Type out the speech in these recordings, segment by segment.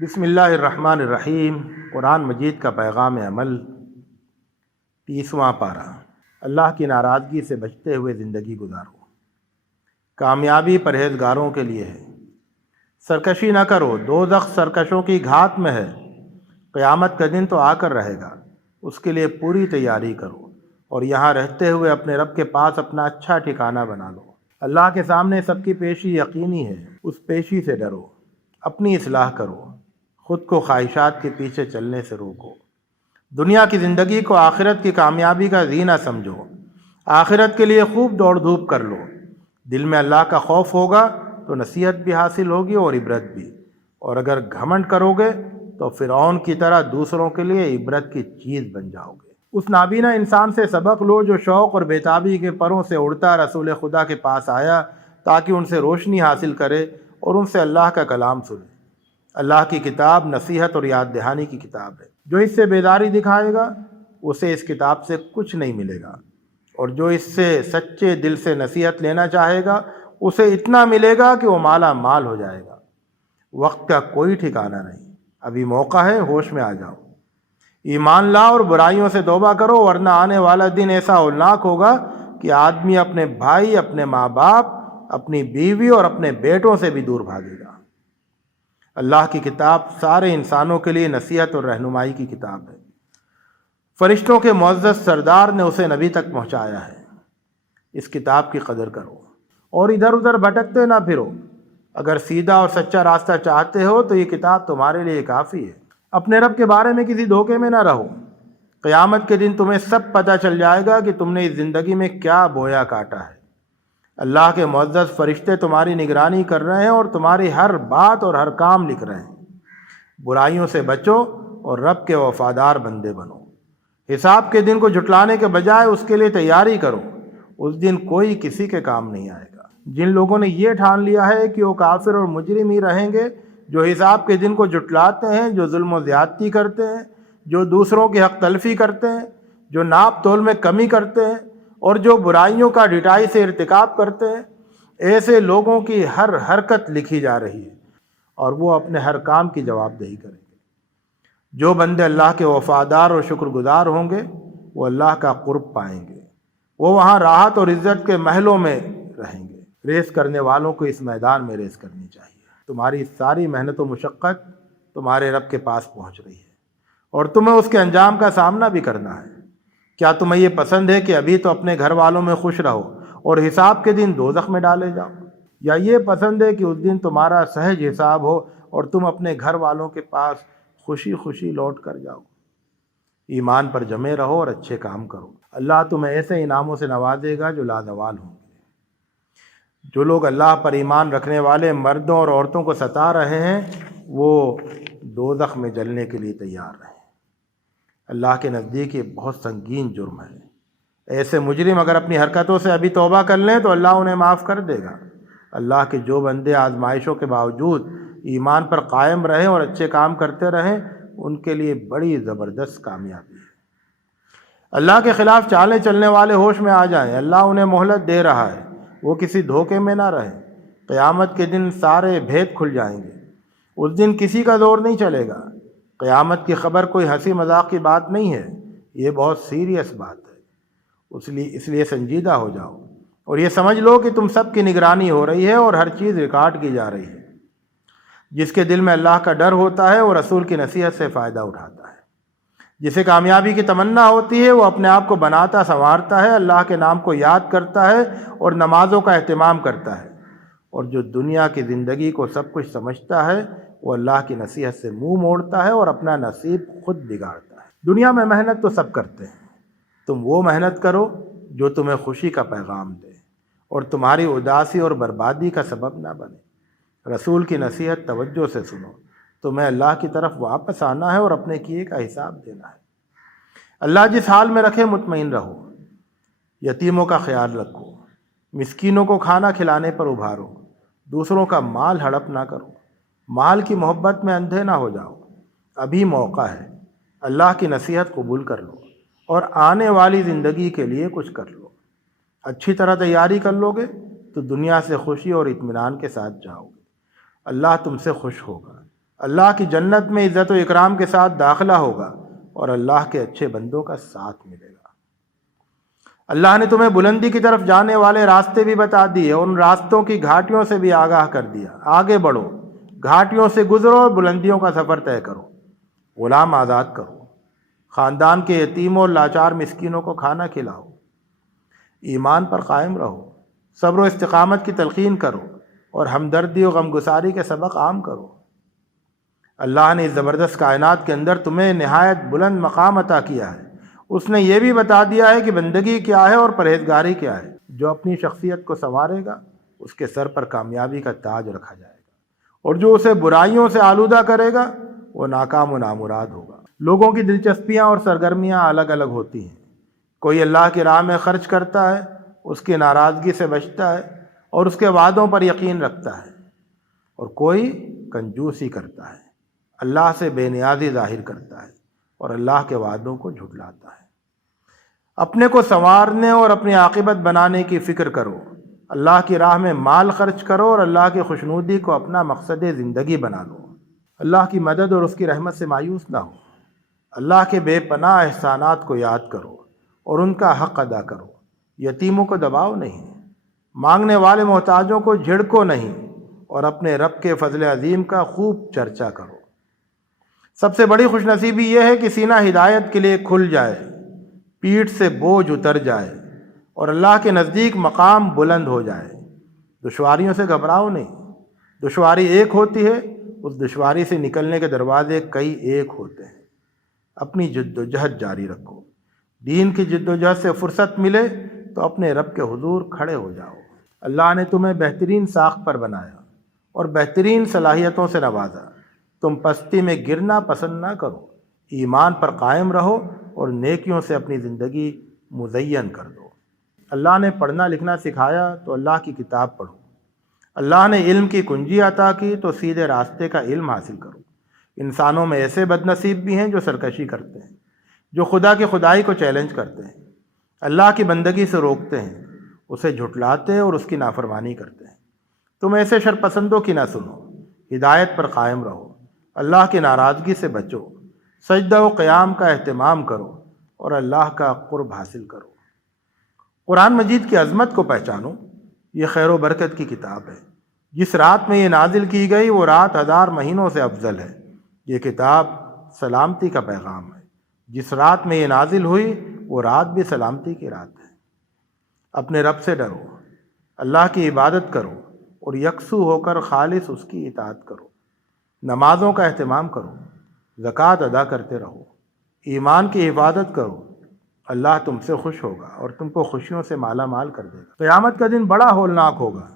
بسم اللہ الرحمن الرحیم۔ قرآن مجید کا پیغام عمل، 30واں پارہ۔ اللہ کی ناراضگی سے بچتے ہوئے زندگی گزارو۔ کامیابی پرہیزگاروں کے لیے ہے۔ سرکشی نہ کرو، دوزخ سرکشوں کی گھات میں ہے۔ قیامت کا دن تو آ کر رہے گا، اس کے لیے پوری تیاری کرو، اور یہاں رہتے ہوئے اپنے رب کے پاس اپنا اچھا ٹھکانہ بنا لو۔ اللہ کے سامنے سب کی پیشی یقینی ہے، اس پیشی سے ڈرو، اپنی اصلاح کرو، خود کو خواہشات کے پیچھے چلنے سے روکو۔ دنیا کی زندگی کو آخرت کی کامیابی کا زینہ سمجھو۔ آخرت کے لیے خوب دوڑ دھوپ کر لو۔ دل میں اللہ کا خوف ہوگا تو نصیحت بھی حاصل ہوگی اور عبرت بھی، اور اگر گھمنڈ کرو گے تو فرعون کی طرح دوسروں کے لیے عبرت کی چیز بن جاؤ گے۔ اس نابینا انسان سے سبق لو جو شوق اور بیتابی کے پروں سے اڑتا رسول خدا کے پاس آیا تاکہ ان سے روشنی حاصل کرے اور ان سے اللہ کا کلام سنے۔ اللہ کی کتاب نصیحت اور یاد دہانی کی کتاب ہے۔ جو اس سے بیداری دکھائے گا اسے اس کتاب سے کچھ نہیں ملے گا، اور جو اس سے سچے دل سے نصیحت لینا چاہے گا اسے اتنا ملے گا کہ وہ مالا مال ہو جائے گا۔ وقت کا کوئی ٹھکانہ نہیں، ابھی موقع ہے، ہوش میں آ جاؤ۔ ایمان لاؤ اور برائیوں سے توبہ کرو، ورنہ آنے والا دن ایسا ہولناک ہوگا کہ آدمی اپنے بھائی، اپنے ماں باپ، اپنی بیوی اور اپنے بیٹوں سے بھی دور بھاگے گا۔ اللہ کی کتاب سارے انسانوں کے لیے نصیحت اور رہنمائی کی کتاب ہے۔ فرشتوں کے معزز سردار نے اسے نبی تک پہنچایا ہے۔ اس کتاب کی قدر کرو اور ادھر ادھر بھٹکتے نہ پھرو۔ اگر سیدھا اور سچا راستہ چاہتے ہو تو یہ کتاب تمہارے لیے کافی ہے۔ اپنے رب کے بارے میں کسی دھوکے میں نہ رہو۔ قیامت کے دن تمہیں سب پتہ چل جائے گا کہ تم نے اس زندگی میں کیا بویا کاٹا ہے۔ اللہ کے معزز فرشتے تمہاری نگرانی کر رہے ہیں اور تمہاری ہر بات اور ہر کام لکھ رہے ہیں۔ برائیوں سے بچو اور رب کے وفادار بندے بنو۔ حساب کے دن کو جھٹلانے کے بجائے اس کے لیے تیاری کرو۔ اس دن کوئی کسی کے کام نہیں آئے گا۔ جن لوگوں نے یہ ٹھان لیا ہے کہ وہ کافر اور مجرم ہی رہیں گے، جو حساب کے دن کو جھٹلاتے ہیں، جو ظلم و زیادتی کرتے ہیں، جو دوسروں کی حق تلفی کرتے ہیں، جو ناپ تول میں کمی کرتے ہیں، اور جو برائیوں کا ڈٹائی سے ارتکاب کرتے ہیں، ایسے لوگوں کی ہر حرکت لکھی جا رہی ہے اور وہ اپنے ہر کام کی جواب دہی کریں گے۔ جو بندے اللہ کے وفادار اور شکر گزار ہوں گے وہ اللہ کا قرب پائیں گے۔ وہ وہاں راحت اور عزت کے محلوں میں رہیں گے۔ ریس کرنے والوں کو اس میدان میں ریس کرنی چاہیے۔ تمہاری ساری محنت و مشقت تمہارے رب کے پاس پہنچ رہی ہے، اور تمہیں اس کے انجام کا سامنا بھی کرنا ہے۔ کیا تمہیں یہ پسند ہے کہ ابھی تو اپنے گھر والوں میں خوش رہو اور حساب کے دن دوزخ میں ڈالے جاؤ، یا یہ پسند ہے کہ اس دن تمہارا سہج حساب ہو اور تم اپنے گھر والوں کے پاس خوشی خوشی لوٹ کر جاؤ؟ ایمان پر جمے رہو اور اچھے کام کرو۔ اللہ تمہیں ایسے انعاموں سے نوازے گا جو لازوال ہوں گے۔ جو لوگ اللہ پر ایمان رکھنے والے مردوں اور عورتوں کو ستا رہے ہیں وہ دوزخ میں جلنے کے لیے تیار رہیں۔ اللہ کے نزدیک یہ بہت سنگین جرم ہے۔ ایسے مجرم اگر اپنی حرکتوں سے ابھی توبہ کر لیں تو اللہ انہیں معاف کر دے گا۔ اللہ کے جو بندے آزمائشوں کے باوجود ایمان پر قائم رہیں اور اچھے کام کرتے رہیں، ان کے لیے بڑی زبردست کامیابی ہے۔ اللہ کے خلاف چالیں چلنے والے ہوش میں آ جائیں، اللہ انہیں مہلت دے رہا ہے، وہ کسی دھوکے میں نہ رہیں۔ قیامت کے دن سارے بھید کھل جائیں گے۔ اس دن کسی کا زور نہیں چلے گا۔ قیامت کی خبر کوئی ہنسی مذاق کی بات نہیں ہے، یہ بہت سیریس بات ہے۔ اس لیے سنجیدہ ہو جاؤ اور یہ سمجھ لو کہ تم سب کی نگرانی ہو رہی ہے اور ہر چیز ریکارڈ کی جا رہی ہے۔ جس کے دل میں اللہ کا ڈر ہوتا ہے وہ رسول کی نصیحت سے فائدہ اٹھاتا ہے۔ جسے کامیابی کی تمنا ہوتی ہے وہ اپنے آپ کو بناتا سنوارتا ہے، اللہ کے نام کو یاد کرتا ہے اور نمازوں کا اہتمام کرتا ہے۔ اور جو دنیا کی زندگی کو سب کچھ سمجھتا ہے وہ اللہ کی نصیحت سے منہ موڑتا ہے اور اپنا نصیب خود بگاڑتا ہے۔ دنیا میں محنت تو سب کرتے ہیں، تم وہ محنت کرو جو تمہیں خوشی کا پیغام دے اور تمہاری اداسی اور بربادی کا سبب نہ بنے۔ رسول کی نصیحت توجہ سے سنو، تمہیں اللہ کی طرف واپس آنا ہے اور اپنے کیے کا حساب دینا ہے۔ اللہ جس حال میں رکھے مطمئن رہو۔ یتیموں کا خیال رکھو، مسکینوں کو کھانا کھلانے پر ابھارو، دوسروں کا مال ہڑپ نہ کرو، مال کی محبت میں اندھے نہ ہو جاؤ۔ ابھی موقع ہے، اللہ کی نصیحت قبول کر لو اور آنے والی زندگی کے لیے کچھ کر لو۔ اچھی طرح تیاری کر لو گے تو دنیا سے خوشی اور اطمینان کے ساتھ جاؤ گے۔ اللہ تم سے خوش ہوگا۔ اللہ کی جنت میں عزت و اکرام کے ساتھ داخلہ ہوگا اور اللہ کے اچھے بندوں کا ساتھ ملے گا۔ اللہ نے تمہیں بلندی کی طرف جانے والے راستے بھی بتا دیے اور ان راستوں کی گھاٹیوں سے بھی آگاہ کر دیا۔ آگے بڑھو، گھاٹیوں سے گزرو اور بلندیوں کا سفر طے کرو۔ غلام آزاد کرو، خاندان کے یتیموں اور لاچار مسکینوں کو کھانا کھلاؤ، ایمان پر قائم رہو، صبر و استقامت کی تلقین کرو اور ہمدردی و غمگساری کے سبق عام کرو۔ اللہ نے اس زبردست کائنات کے اندر تمہیں نہایت بلند مقام عطا کیا ہے۔ اس نے یہ بھی بتا دیا ہے کہ بندگی کیا ہے اور پرہیزگاری کیا ہے۔ جو اپنی شخصیت کو سنوارے گا اس کے سر پر کامیابی کا تاج رکھا جائے گا، اور جو اسے برائیوں سے آلودہ کرے گا وہ ناکام و نامراد ہوگا۔ لوگوں کی دلچسپیاں اور سرگرمیاں الگ الگ ہوتی ہیں۔ کوئی اللہ کی راہ میں خرچ کرتا ہے، اس کی ناراضگی سے بچتا ہے اور اس کے وعدوں پر یقین رکھتا ہے، اور کوئی کنجوسی کرتا ہے، اللہ سے بے نیازی ظاہر کرتا ہے اور اللہ کے وعدوں کو جھٹلاتا ہے۔ اپنے کو سنوارنے اور اپنی عاقبت بنانے کی فکر کرو۔ اللہ کی راہ میں مال خرچ کرو اور اللہ کی خوشنودی کو اپنا مقصد زندگی بنا لو۔ اللہ کی مدد اور اس کی رحمت سے مایوس نہ ہو۔ اللہ کے بے پناہ احسانات کو یاد کرو اور ان کا حق ادا کرو۔ یتیموں کو دباؤ نہیں، مانگنے والے محتاجوں کو جھڑکو نہیں، اور اپنے رب کے فضل عظیم کا خوب چرچا کرو۔ سب سے بڑی خوش نصیبی یہ ہے کہ سینہ ہدایت کے لیے کھل جائے، پیٹھ سے بوجھ اتر جائے اور اللہ کے نزدیک مقام بلند ہو جائے۔ دشواریوں سے گھبراؤ نہیں، دشواری ایک ہوتی ہے، اس دشواری سے نکلنے کے دروازے کئی ایک ہوتے ہیں۔ اپنی جد و جہد جاری رکھو۔ دین کی جد و جہد سے فرصت ملے تو اپنے رب کے حضور کھڑے ہو جاؤ۔ اللہ نے تمہیں بہترین ساخت پر بنایا اور بہترین صلاحیتوں سے نوازا۔ تم پستی میں گرنا پسند نہ کرو، ایمان پر قائم رہو اور نیکیوں سے اپنی زندگی مزین کر دو۔ اللہ نے پڑھنا لکھنا سکھایا تو اللہ کی کتاب پڑھو۔ اللہ نے علم کی کنجی عطا کی تو سیدھے راستے کا علم حاصل کرو۔ انسانوں میں ایسے بد نصیب بھی ہیں جو سرکشی کرتے ہیں، جو خدا کی خدائی کو چیلنج کرتے ہیں، اللہ کی بندگی سے روکتے ہیں، اسے جھٹلاتے اور اس کی نافرمانی کرتے ہیں۔ تم ایسے شرپسندوں کی نہ سنو، ہدایت پر قائم رہو، اللہ کی ناراضگی سے بچو، سجدہ و قیام کا اہتمام کرو اور اللہ کا قرب حاصل کرو۔ قرآن مجید کی عظمت کو پہچانو۔ یہ خیر و برکت کی کتاب ہے۔ جس رات میں یہ نازل کی گئی وہ رات 1000 مہینوں سے افضل ہے۔ یہ کتاب سلامتی کا پیغام ہے۔ جس رات میں یہ نازل ہوئی وہ رات بھی سلامتی کی رات ہے۔ اپنے رب سے ڈرو، اللہ کی عبادت کرو اور یکسو ہو کر خالص اس کی اطاعت کرو۔ نمازوں کا اہتمام کرو، زکوٰۃ ادا کرتے رہو، ایمان کی حفاظت کرو۔ اللہ تم سے خوش ہوگا اور تم کو خوشیوں سے مالا مال کر دے گا۔ قیامت کا دن بڑا ہولناک ہوگا،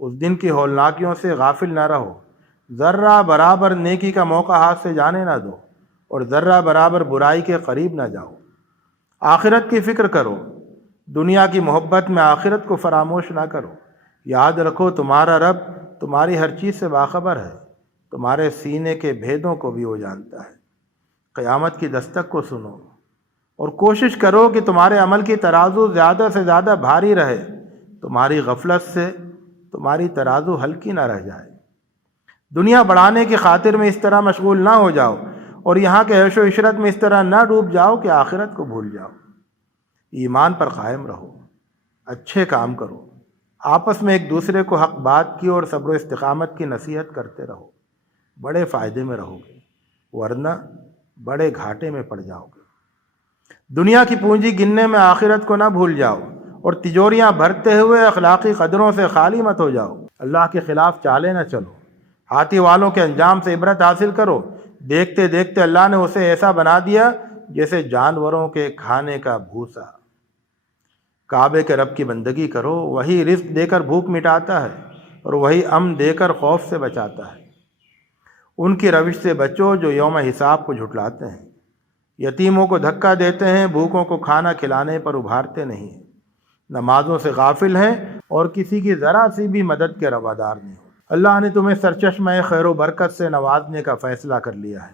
اس دن کی ہولناکیوں سے غافل نہ رہو۔ ذرہ برابر نیکی کا موقع ہاتھ سے جانے نہ دو اور ذرہ برابر برائی کے قریب نہ جاؤ۔ آخرت کی فکر کرو، دنیا کی محبت میں آخرت کو فراموش نہ کرو۔ یاد رکھو تمہارا رب تمہاری ہر چیز سے باخبر ہے، تمہارے سینے کے بھیدوں کو بھی وہ جانتا ہے۔ قیامت کی دستک کو سنو اور کوشش کرو کہ تمہارے عمل کی ترازو زیادہ سے زیادہ بھاری رہے، تمہاری غفلت سے تمہاری ترازو ہلکی نہ رہ جائے۔ دنیا بڑھانے کی خاطر میں اس طرح مشغول نہ ہو جاؤ اور یہاں کے عیش و عشرت میں اس طرح نہ ڈوب جاؤ کہ آخرت کو بھول جاؤ۔ ایمان پر قائم رہو، اچھے کام کرو، آپس میں ایک دوسرے کو حق بات کی اور صبر و استقامت کی نصیحت کرتے رہو۔ بڑے فائدے میں رہو گے، ورنہ بڑے گھاٹے میں پڑ جاؤ گے۔ دنیا کی پونجی گننے میں آخرت کو نہ بھول جاؤ اور تجوریاں بھرتے ہوئے اخلاقی قدروں سے خالی مت ہو جاؤ۔ اللہ کے خلاف چالے نہ چلو، ہاتھی والوں کے انجام سے عبرت حاصل کرو۔ دیکھتے دیکھتے اللہ نے اسے ایسا بنا دیا جیسے جانوروں کے کھانے کا بھوسا۔ کعبے کے رب کی بندگی کرو، وہی رزق دے کر بھوک مٹاتا ہے اور وہی امن دے کر خوف سے بچاتا ہے۔ ان کی روش سے بچو جو یوم حساب کو جھٹلاتے ہیں، یتیموں کو دھکا دیتے ہیں، بھوکوں کو کھانا کھلانے پر ابھارتے نہیں ہیں، نمازوں سے غافل ہیں اور کسی کی ذرا سی بھی مدد کے روادار نہیں ہو۔ اللہ نے تمہیں سرچشمہ خیر و برکت سے نوازنے کا فیصلہ کر لیا ہے۔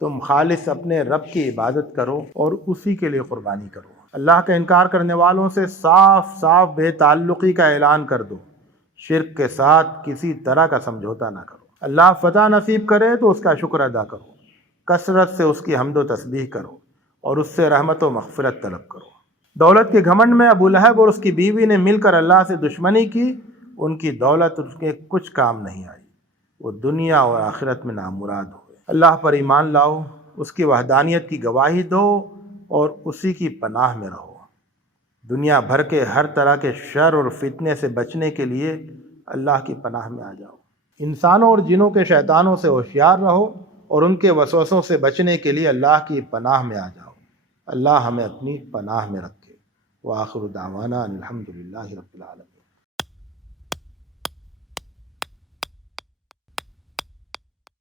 تم خالص اپنے رب کی عبادت کرو اور اسی کے لیے قربانی کرو۔ اللہ کا انکار کرنے والوں سے صاف صاف بے تعلقی کا اعلان کر دو۔ شرک کے ساتھ کسی طرح کا سمجھوتا نہ کرو۔ اللہ فتح نصیب کرے تو اس کا شکر ادا کرو، کثرت سے اس کی حمد و تسبیح کرو اور اس سے رحمت و مغفرت طلب کرو۔ دولت کے گھمنڈ میں ابو لہب اور اس کی بیوی نے مل کر اللہ سے دشمنی کی، ان کی دولت اس کے کچھ کام نہیں آئی، وہ دنیا اور آخرت میں نامراد ہوئے۔ اللہ پر ایمان لاؤ، اس کی وحدانیت کی گواہی دو اور اسی کی پناہ میں رہو۔ دنیا بھر کے ہر طرح کے شر اور فتنے سے بچنے کے لیے اللہ کی پناہ میں آ جاؤ۔ انسانوں اور جنوں کے شیطانوں سے ہوشیار رہو اور ان کے وسوسوں سے بچنے کے لیے اللہ کی پناہ میں آ جاؤ۔ اللہ ہمیں اپنی پناہ میں رکھے۔ وآخر دعوانا ان الحمد للہ رب العالمین۔